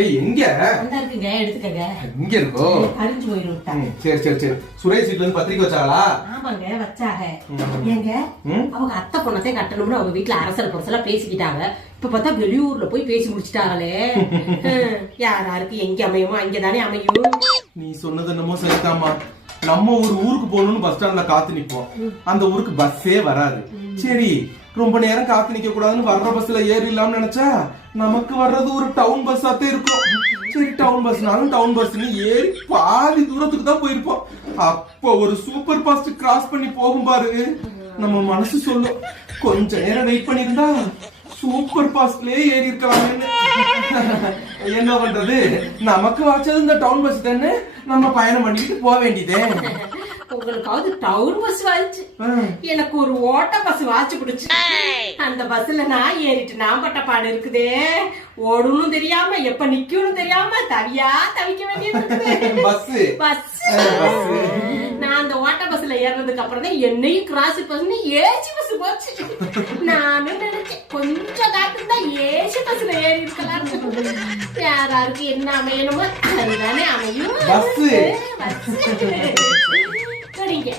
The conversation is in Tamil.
ஏய் எங்க அந்த இருக்குங்க, எடுத்துக்கங்க. இங்க இருக்கோ? கரிஞ்சு போயிடும்டா. சரி சரி சரி. சுரேஷ் வீட்ல இருந்து பத்திரிக்கை வச்சாங்களா? ஆமாங்க, வச்சாக. ஏங்க அவங்க அத்தை பொண்ணத்தை கட்டணும்னு அவங்க வீட்டுல அரசல் புரசலா பேசிக்கிட்டாங்க. இப்ப பார்த்தா வெளியூர்ல போய் பேசி முடிச்சிட்டாங்களே. யாராருக்கு எங்க அமையுமோ அங்கதானே அமையும். நீ சொன்னது என்னமோ சரிதாம்மா. நம்ம ஒரு ஊருக்கு போகணும்னு பஸ் ஸ்டாண்ட்ல காத்து நிப்போம். அந்த ஊருக்கு பஸ்ஸே வராது. சரி ரொம்ப நேரம் காத்து நிக்க கூடாதுன்னு வர்ற பஸ்ல ஏறிடலாம்னு நினைச்சா நமக்கு வர்றது ஒரு டவுன் பஸ்ஸாத்தே இருக்கும். சரி டவுன் பஸ்னாலும் டவுன் பஸ்ன்னு ஏறி பாதி தூரத்துக்கு தான் போயிருப்போம். அப்ப ஒரு சூப்பர் ஃபாஸ்ட் கிராஸ் பண்ணி போகும் பாரு, நம்ம மனசு சொல்லும் கொஞ்ச நேரம் வெயிட் பண்ணிருந்தா சூப்பர் ஃபாஸ்ட்லயே ஏறி இருக்கலாம்னு. என்ன பண்றது, நமக்கு வாச்சது இந்த டவுன் பஸ் தானே, நம்ம பயணம் பண்ணிட்டு போக வேண்டியதே. உங்களுக்காவது டவுன் பஸ் வாச்சு, எனக்கு ஒரு ஓட்ட பஸ் வாச்சு பிடிச்சு. அந்த பஸ்ல நான் ஏறிட்டு நான் பட்ட பாடு இருக்குதே. ஓடணும் தெரியாம எப்ப நிக்கணும் தெரியாம தவியா தவிக்க வேண்டியது பஸ். நான் அந்த ஓட்ட பஸ்ல ஏறினதுக்கு அப்புறம் தான் என்னையும் கிராஸ் பண்ணி ஏசி பஸ் போச்சு. நானும் நினைச்சேன் கொஞ்சம் காத்து தான் ஏசி பஸ்ல ஏறி இருக்கலாம். யாராருக்கு என்ன அமையணுமோ அதுதானே அமையும். சரிங்க.